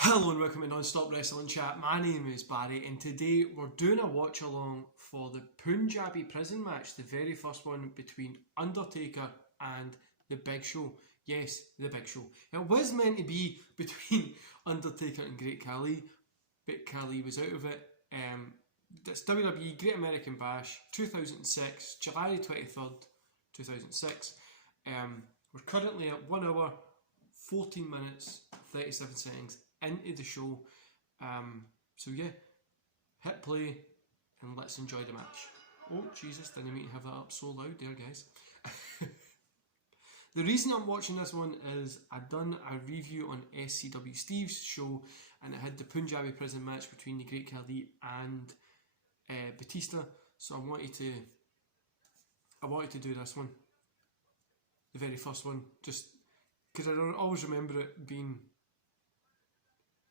Hello and welcome to Non-Stop Wrestling Chat. My name is Barry and today we're doing a watch along for the Punjabi prison match, the very first one between Undertaker and the Big Show. Yes, the Big Show. It was meant to be between Undertaker and Great Khali, but Khali was out of it. It's WWE Great American Bash 2006, July 23rd, 2006. We're currently at 1 hour, 14 minutes, 37 seconds into the show. So yeah, hit play and let's enjoy the match. Oh Jesus, didn't mean to have that up so loud there, guys. The reason I'm watching this one is I'd done a review on SCW Steve's show and it had the Punjabi prison match between the Great Khali and Batista. So I wanted to do this one, the very first one, just because I always remember it being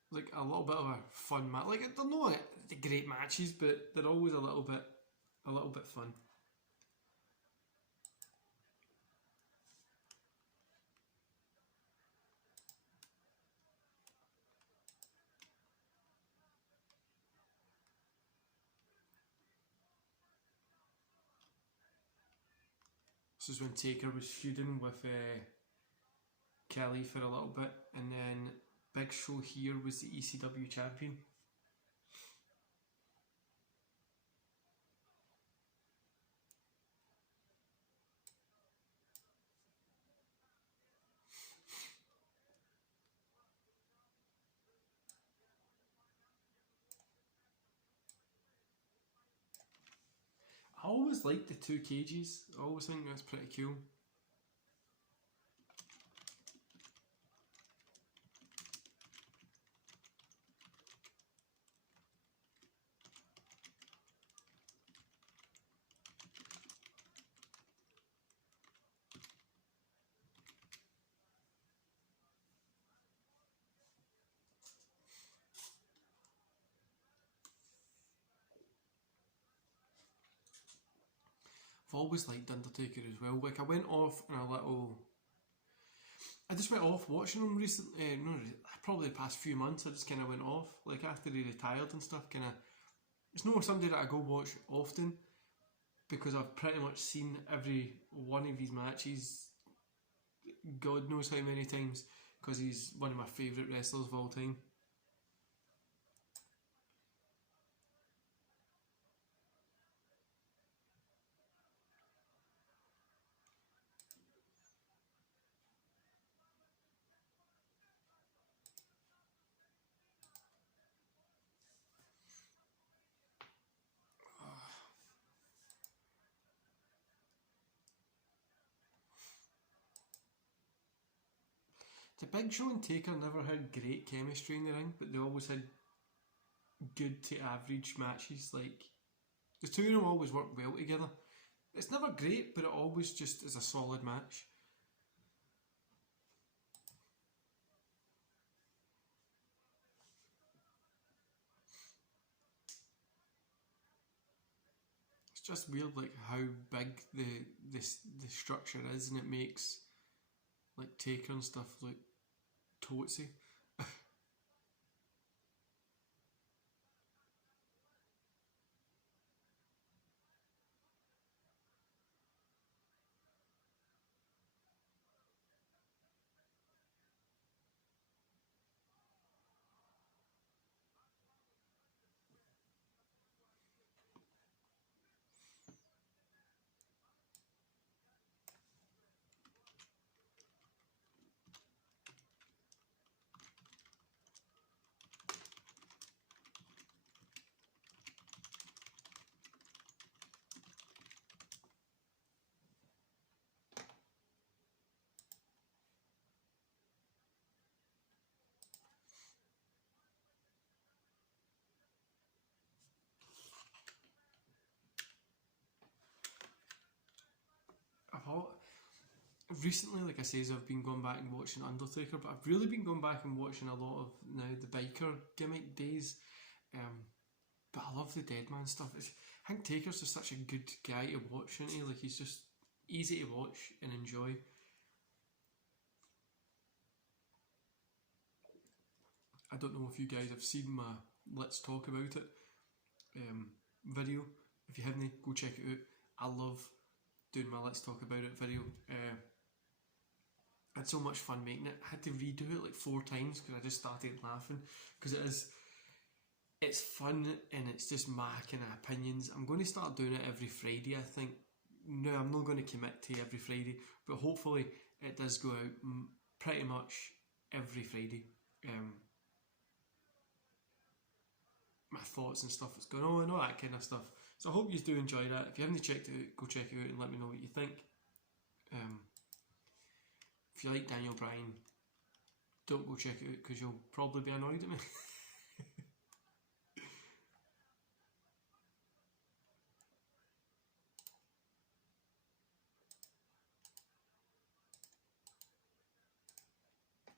like a little bit of a fun match. Like they're not the great matches, but they're always a little bit fun. This is when Taker was feuding with Kelly for a little bit, and then Big Show here was the ECW champion. I always liked the two cages. I always think that's pretty cool. I've always liked Undertaker as well. Like I went off on a little. I just went off watching him recently. No, probably the past few months. I just kind of went off. Like after he retired and stuff. Kind of. It's not somebody that I go watch often because I've pretty much seen every one of his matches. God knows how many times because he's one of my favourite wrestlers of all time. The Big Show and Taker never had great chemistry in the ring, but they always had good to average matches. Like the two of them always work well together. It's never great, but it always just is a solid match. It's just weird, like how big the structure is, and it makes like Taker and stuff look totsy. I've all, recently, like I says, I've been going back and watching Undertaker, but I've really been going back and watching a lot of now the biker gimmick days. But I love the Deadman stuff. I think Taker's just such a good guy to watch, isn't he? Like he's just easy to watch and enjoy. I don't know if you guys have seen my Let's Talk About It video. If you haven't, go check it out. I love doing my Let's Talk About It video. I had so much fun making it. I had to redo it like 4 times because I just started laughing, because it's fun and it's just my kind of opinions. I'm going to start doing it every Friday, I think. No, I'm not going to commit to every Friday, but hopefully it does go out pretty much every Friday. My thoughts and stuff that's going on and all that kind of stuff. So I hope you do enjoy that. If you haven't checked it out, go check it out and let me know what you think. If you like Daniel Bryan, don't go check it out because you'll probably be annoyed at me.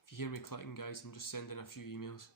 If you hear me clicking, guys, I'm just sending a few emails.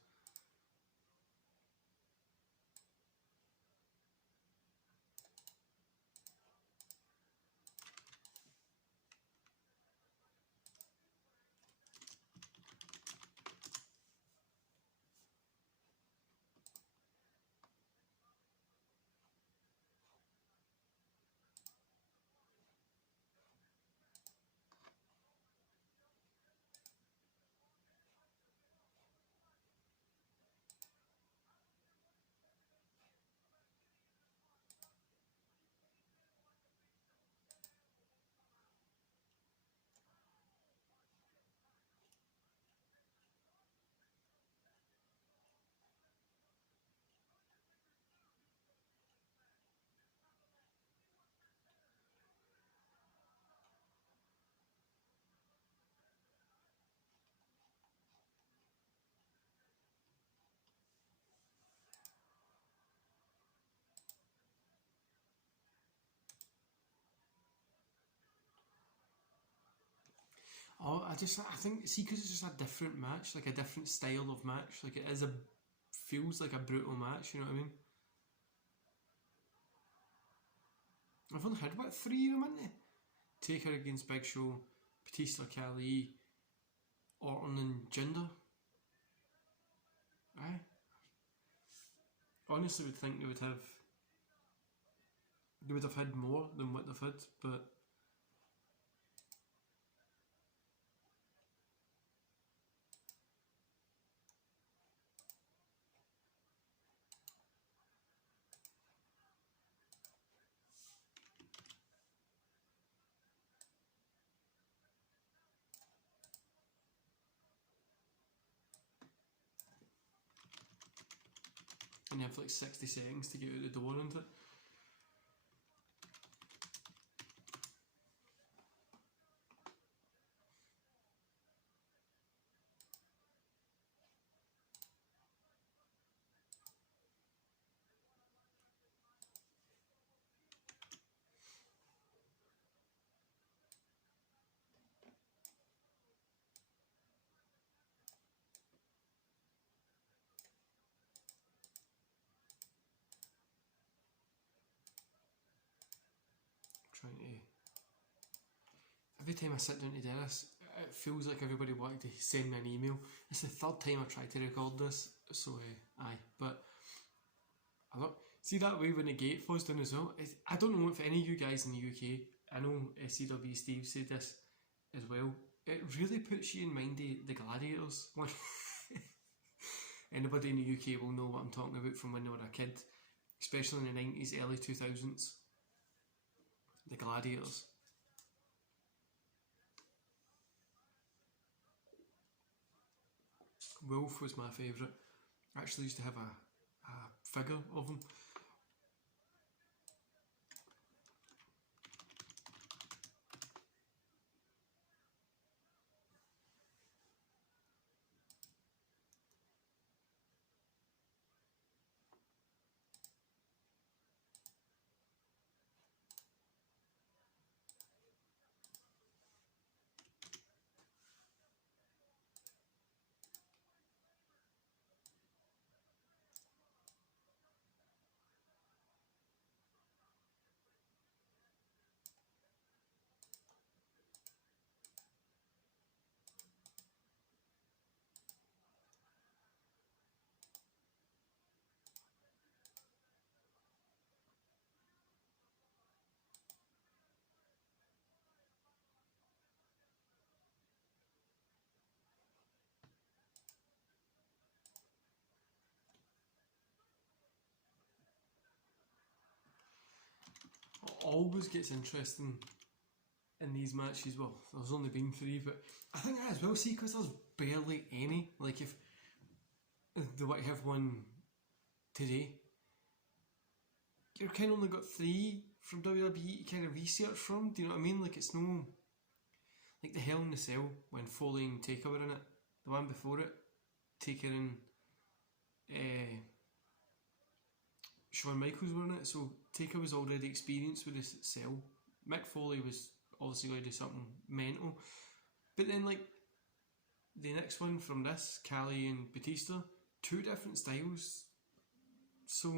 Oh, I think, see, because it's just a different match, like a different style of match. Like it is feels like a brutal match, you know what I mean? I've only had, what, 3 of them, haven't they? Taker against Big Show, Batista, Khali, Orton and Jinder. Aye. Honestly, would think they would have had more than what they've had, but and you have like 60 seconds to get out the door, isn't it? Trying to. Every time I sit down to do this, it feels like everybody wanted to send me an email. It's the 3rd time I've tried to record this, so aye. But I don't see that way when the gate falls down as well. I don't know if any of you guys in the UK, I know CW Steve said this as well. It really puts you in mind of the Gladiators. Like anybody in the UK will know what I'm talking about from when they were a kid, especially in the 90s, early 2000s. The Gladiators. Wolf was my favourite. I actually used to have a figure of him. always gets interesting in these matches. Well, there's only been 3, but I think that as well, see, because there's barely any. Like, if they want to have one today, you've kind of only got 3 from WWE to kind of research from. Do you know what I mean? Like, it's no. Like the Hell in the Cell when Foley and Taker were in it. The one before it, Taker and Shawn Michaels were in it. So Taker was already experienced with this cell. Mick Foley was obviously going to do something mental. But then, like, the next one from this, Cali and Batista, 2 different styles. So,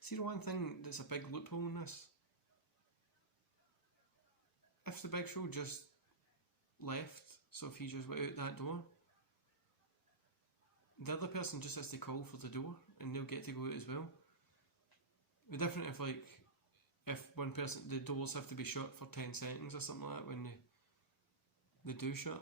see, the one thing that's a big loophole in this, if the Big Show just left, so if he just went out that door, the other person just has to call for the door and they'll get to go out as well. It'd be different if, like, if one person, the doors have to be shut for 10 seconds or something like that when they do shut.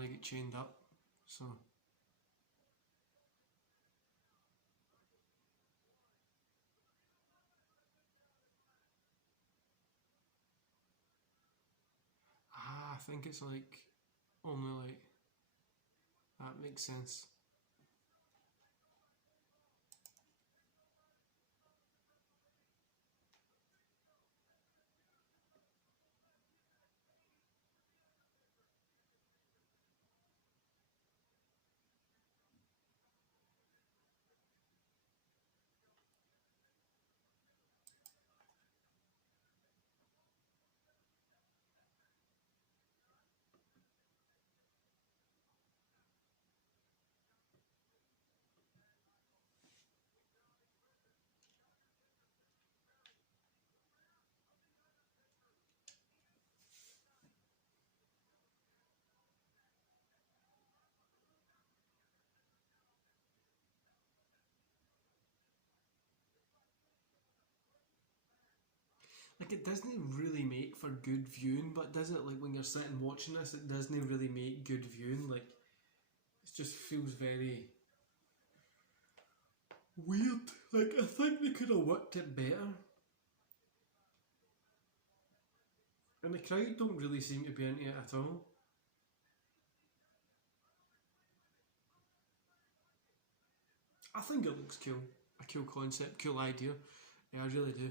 They get chained up, so. I think it's like, only like, that makes sense. Like, it doesn't really make for good viewing, but does it? Like, when you're sitting watching this, it doesn't really make good viewing. Like, it just feels very weird. Like, I think they could have worked it better. And the crowd don't really seem to be into it at all. I think it looks cool. A cool concept, cool idea. Yeah, I really do.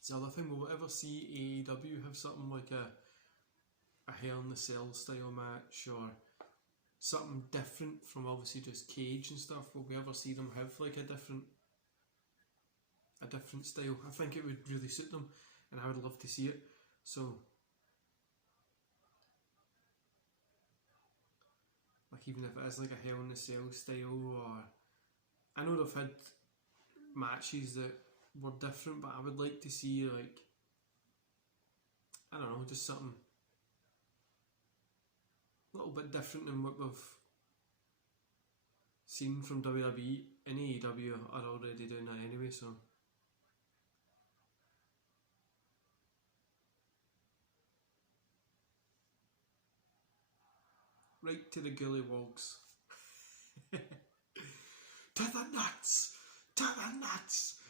It's the other thing, will we ever see AEW have something like a Hell in the Cell style match or something different from obviously just Cage and stuff? Will we ever see them have like a different style? I think it would really suit them and I would love to see it. So, like, even if it is like a Hell in the Cell style, or I know they've had matches that were different, but I would like to see, like, I don't know, just something a little bit different than what we've seen from WWE. And AEW are already doing that anyway, so. Right to the gully wogs. To the nuts! To the nuts!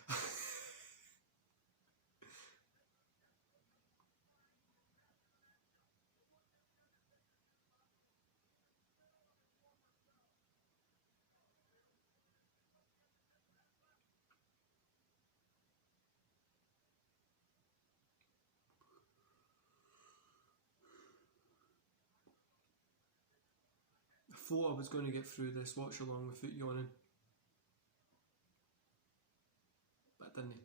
thought I was going to get through this watch along without yawning, but I didn't.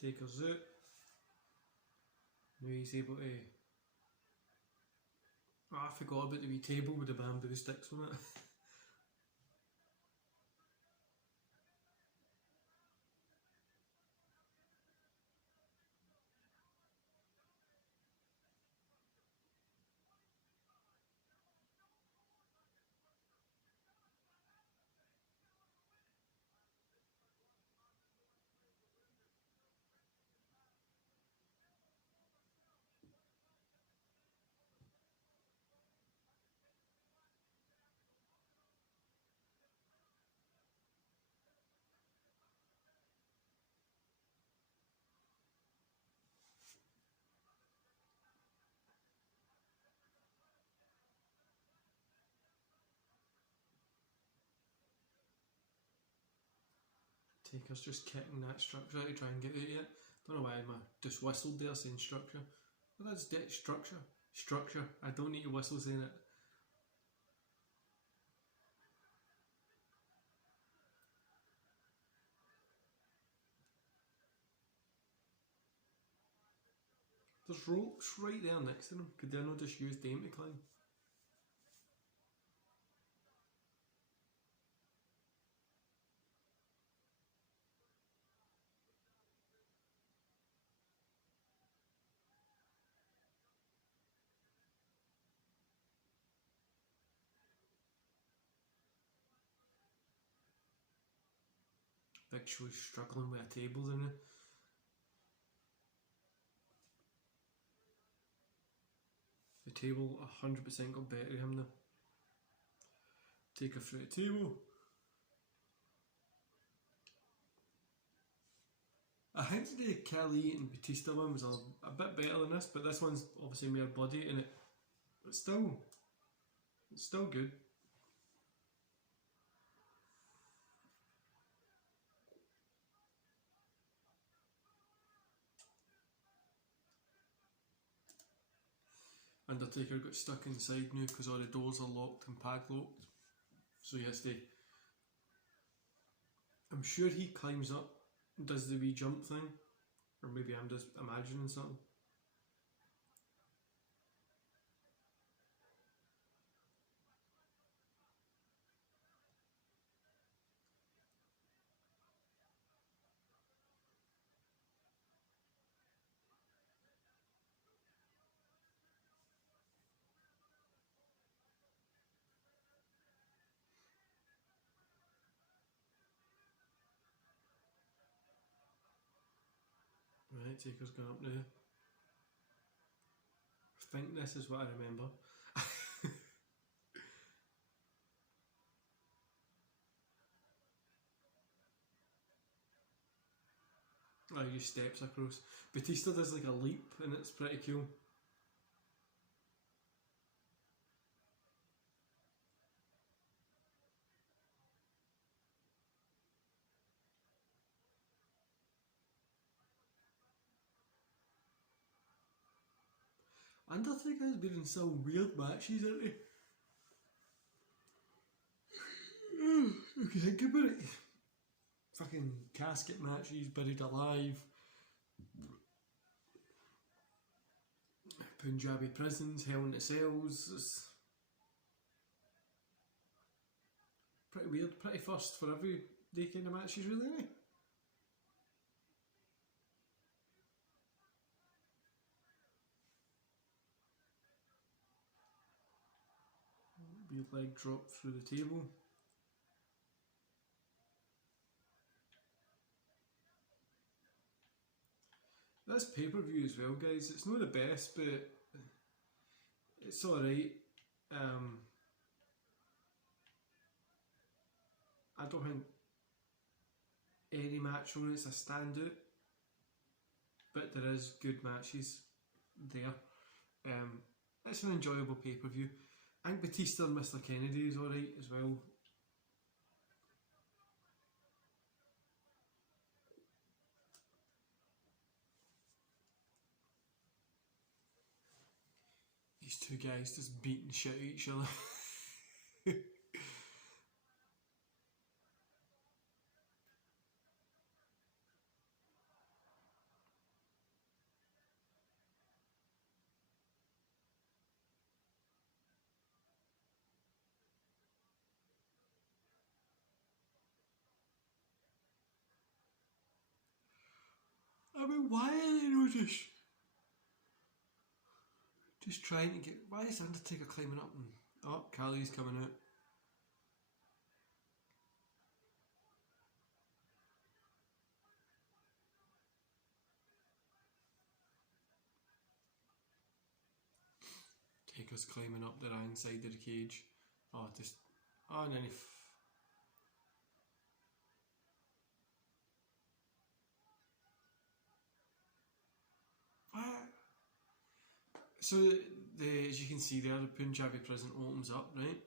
Taker's out. Now he's able to. Oh, I forgot about the wee table with the bamboo sticks on it. Taker's just kicking that structure to try and get out of it. Don't know why I just whistled there saying structure. But that's structure. Structure. I don't need to whistle saying it. There's ropes right there next to them. Could they not just use them to climb? Big Show's struggling with a table, isn't he? The table 100% got better of him now. Taker through the table. I think the Kelly and Batista one was a bit better than this, but this one's obviously more bloody and it's still good. Undertaker got stuck inside now because all the doors are locked and padlocked, so he has to. I'm sure he climbs up, does the wee jump thing, or maybe I'm just imagining something. Right, Taker's going up now. I think this is what I remember. I use steps across. Batista does like a leap and it's pretty cool. Undertaker's been in some weird matches, isn't he? If you think about it, fucking casket matches, buried alive, Punjabi prisons, Hell in the Cells. It's pretty weird, pretty first for every day kind of matches, really, isn't it? Wee leg drop through the table. This pay-per-view as well, guys, it's not the best, but It's alright. I don't think any match on it's a standout, but there is good matches there. It's an enjoyable pay-per-view. I think Batista and Mr. Kennedy is alright as well. These two guys just beating shit at each other. I mean, why are they not just trying to get... Why is Undertaker climbing up and... Oh, Callie's coming out. Taker's climbing up the right side of the cage. Oh, just... Oh, and then he... So, as you can see there, the Punjabi prison opens up, right?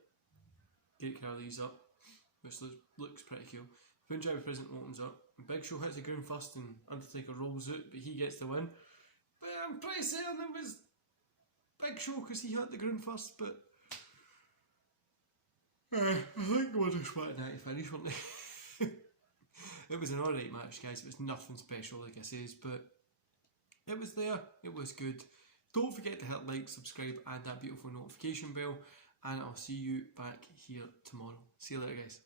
Great Khali's up, which looks pretty cool. Punjabi prison opens up, and Big Show hits the ground first, and Undertaker rolls out, but he gets the win. But I'm pretty certain it was Big Show because he hit the ground first, but I think they were just wanting that to finish, weren't they? It was an alright match, guys. It was nothing special, like I says, but it was there. It was good. Don't forget to hit like, subscribe, and that beautiful notification bell, and I'll see you back here tomorrow. See you later, guys.